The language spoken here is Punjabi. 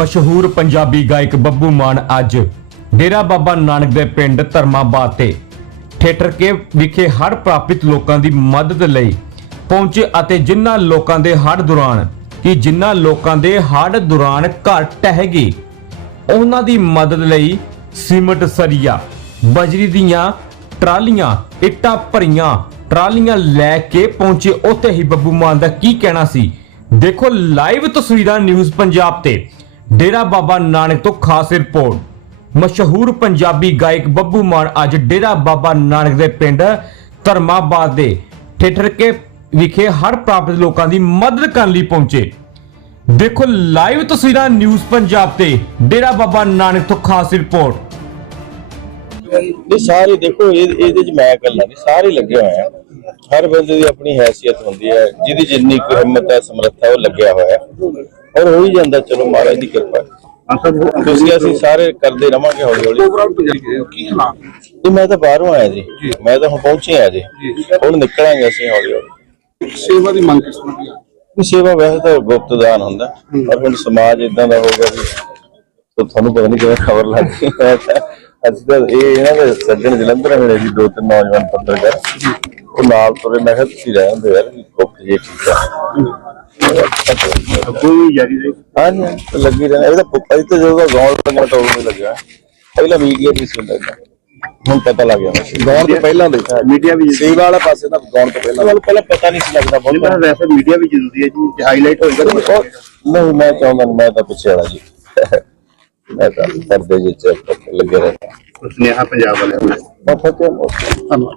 ਮਸ਼ਹੂਰ ਪੰਜਾਬੀ ਗਾਇਕ ਬੱਬੂ ਮਾਨ ਅੱਜ ਡੇਰਾ ਬਾਬਾ ਨਾਨਕ ਦੇ ਪਿੰਡ ਧਰਮਾਬਾਦ ਤੇ ਥੀਏਟਰ ਕੇ ਵਿਖੇ ਹੜ੍ਹ ਪ੍ਰਭਾਵਿਤ ਲੋਕਾਂ ਦੀ ਮਦਦ ਲਈ ਪਹੁੰਚੇ ਅਤੇ ਜਿਨ੍ਹਾਂ ਲੋਕਾਂ ਦੇ ਹੜ੍ਹ ਦੌਰਾਨ ਕਿ ਜਿਨ੍ਹਾਂ ਲੋਕਾਂ ਦੇ ਹੜ੍ਹ ਦੌਰਾਨ ਘਰ ਟਹਿ ਗਏ ਉਹਨਾਂ ਦੀ ਮਦਦ ਲਈ ਸੀਮਟ ਸਰੀਆ, ਬਜਰੀ ਦੀਆਂ ਟਰਾਲੀਆਂ, ਇੱਟਾਂ ਭਰੀਆਂ ਟਰਾਲੀਆਂ ਲੈ ਕੇ ਪਹੁੰਚੇ। ਉੱਥੇ ਹੀ ਬੱਬੂ ਮਾਨ ਦਾ ਕੀ ਕਹਿਣਾ ਸੀ? ਦੇਖੋ ਲਾਈਵ ਤਸਵੀਰਾਂ ਨਿਊਜ਼ ਪੰਜਾਬ ਤੇ। ਡੇਰਾ ਬਾਬਾ ਨਾਨਕ ਤੋਂ ਖਾਸ ਰਿਪੋਰਟ। ਮਸ਼ਹੂਰ ਪੰਜਾਬੀ ਗਾਇਕ ਬੱਬੂ ਮਾਨ ਅੱਜ ਡੇਰਾ ਬਾਬਾ ਨਾਨਕ ਦੇ ਪਿੰਡ ਧਰਮਾਬਾਦ ਦੇ ਠੇਠਰ ਵਿਖੇ ਹਰ ਪ੍ਰਾਪਤ ਲੋਕਾਂ ਦੀ ਮਦਦ ਕਰਨ ਲਈ ਪਹੁੰਚੇ। ਦੇਖੋ ਲਾਈਵ ਤਸਵੀਰਾਂ ਨਿਊਜ਼ ਪੰਜਾਬ ਤੇ ਡੇਰਾ ਬਾਬਾ ਨਾਨਕ ਤੋਂ ਖਾਸ ਰਿਪੋਰਟ। ਇਹ ਸਾਰੇ ਦੇਖੋ ਇਹਦੇ ਚ ਮੈਂ ਇਕੱਲਾ ਨਹੀਂ, ਸਾਰੇ ਲੱਗੇ ਹੋਏ ਹਰ ਬੰਦੇ ਦੀ ਆਪਣੀ ਹੈਸੀਅਤ ਹੁੰਦੀ ਹੈ, ਜਿਹਦੀ ਜਿੰਨੀ ਹਿੰਮਤ ਹੈ, ਸਮਰੱਥਾ, ਉਹ ਲੱਗਿਆ ਹੋਇਆ। ਔਰ ਹੋ ਹੀ ਜਾਂਦਾ ਚਲੋ ਮਹਾਰਾਜ ਦੀ ਕਿਰਪਾ। ਤੁਸੀਂ ਅਸੀਂ ਸਾਰੇ ਕਰਦੇ ਰਵਾਂਗੇ ਹੌਲੀ ਹੌਲੀ। ਕੀ ਹਾਲਾਤ ਜੀ ਮੈਂ ਤਾਂ ਬਾਹਰੋਂ ਆਇਆ ਜੀ। ਮੈਂ ਤਾਂ ਹੁਣ ਪਹੁੰਚੇ ਆ ਜੀ। ਹੁਣ ਨਿਕਲਾਂਗੇ ਅਸੀਂ ਹੌਲੀ ਹੌਲੀ। ਸੇਵਾ ਦੀ ਮੰਗ ਕਿਸ ਤਰ੍ਹਾਂ ਦੀ ਸੇਵਾ ਵੈਸੇ ਤਾਂ ਗੁਪਤ ਦਾਨ ਹੁੰਦਾ ਪਰ ਹੁਣ ਸਮਾਜ ਇਦਾਂ ਦਾ ਹੋ ਗਿਆ ਵੀ ਤਾਂ ਤੁਹਾਨੂੰ ਪਤਾ ਨਹੀਂ ਕਿਵੇਂ ਖਬਰ ਲੱਗ ਗਈ। ਅੱਜ ਤਾਂ ਇਹ ਇਹਨਾਂ ਦੇ ਸੱਜਣ ਜਲੰਧਰ ਮਿਲੇ ਜੀ ਦੋ ਤਿੰਨ ਨੌਜਵਾਨ ਪੱਤਰਕਾਰ। ਉਹ ਨਾਲ ਤੁਰੇ ਮੈਂ ਕਿਹਾ ਤੁਸੀਂ ਰਹਿ ਹੁੰਦੇ ਯਾਰ ਗੁਪਤ ਜੇ ਠੀਕ ਆ। ਕੋਈ ਜਾਰੀ ਰਹੀ ਹਾਂਜੀ ਹਾਂਜੀ, ਲੱਗੀ ਰਹਿਣਾ ਇਹ ਤਾਂ ਪੁੱਪਾ ਜੀ ਤਾਂ ਜਦੋਂ ਦਾ ਗਾਉਣ ਲੱਗਿਆ ਤਾਂ ਉਦੋਂ ਹੀ ਲੱਗਿਆ। ਪਹਿਲਾਂ ਮੀਡੀਆ ਵੀ ਸੀ ਲੱਗਦਾ ਹੁਣ ਪਤਾ ਲੱਗ ਗਿਆ। ਗਾਉਣ ਤੋਂ ਪਹਿਲਾਂ ਦੇ ਮੀਡੀਆ ਵੀ ਸੇਵਾ ਵਾਲਾ ਪਾਸੇ ਤਾਂ ਗਾਉਣ ਤੋਂ ਪਹਿਲਾਂ ਮੈਨੂੰ ਪਹਿਲਾਂ ਪਤਾ ਨਹੀਂ ਸੀ ਲੱਗਦਾ ਜਿਵੇਂ ਬਹੁਤ ਵੈਸੇ ਮੀਡੀਆ ਵੀ ਜ਼ਰੂਰੀ ਹੈ ਜੀ ਹਾਈਲਾਈਟ ਹੋਏਗਾ ਤਾਂ ਨਹੀਂ ਮੈਂ ਚਾਹੁੰਦਾ ਨੀ, ਮੈਂ ਤਾਂ ਪਿੱਛੇ ਵਾਲਾ ਜੀ। ਮੈਂ ਤਾਂ ਪਰਦੇ ਜਿਹੇ ਚ ਲੱਗੇ ਰਹਿੰਦਾ। ਸੁਨੇਹਾ ਪੰਜਾਬ ਵਾਲਿਆਂ ਨੂੰ। ਬਹੁਤ ਫਤਿਹ ਧੰਨਵਾਦ।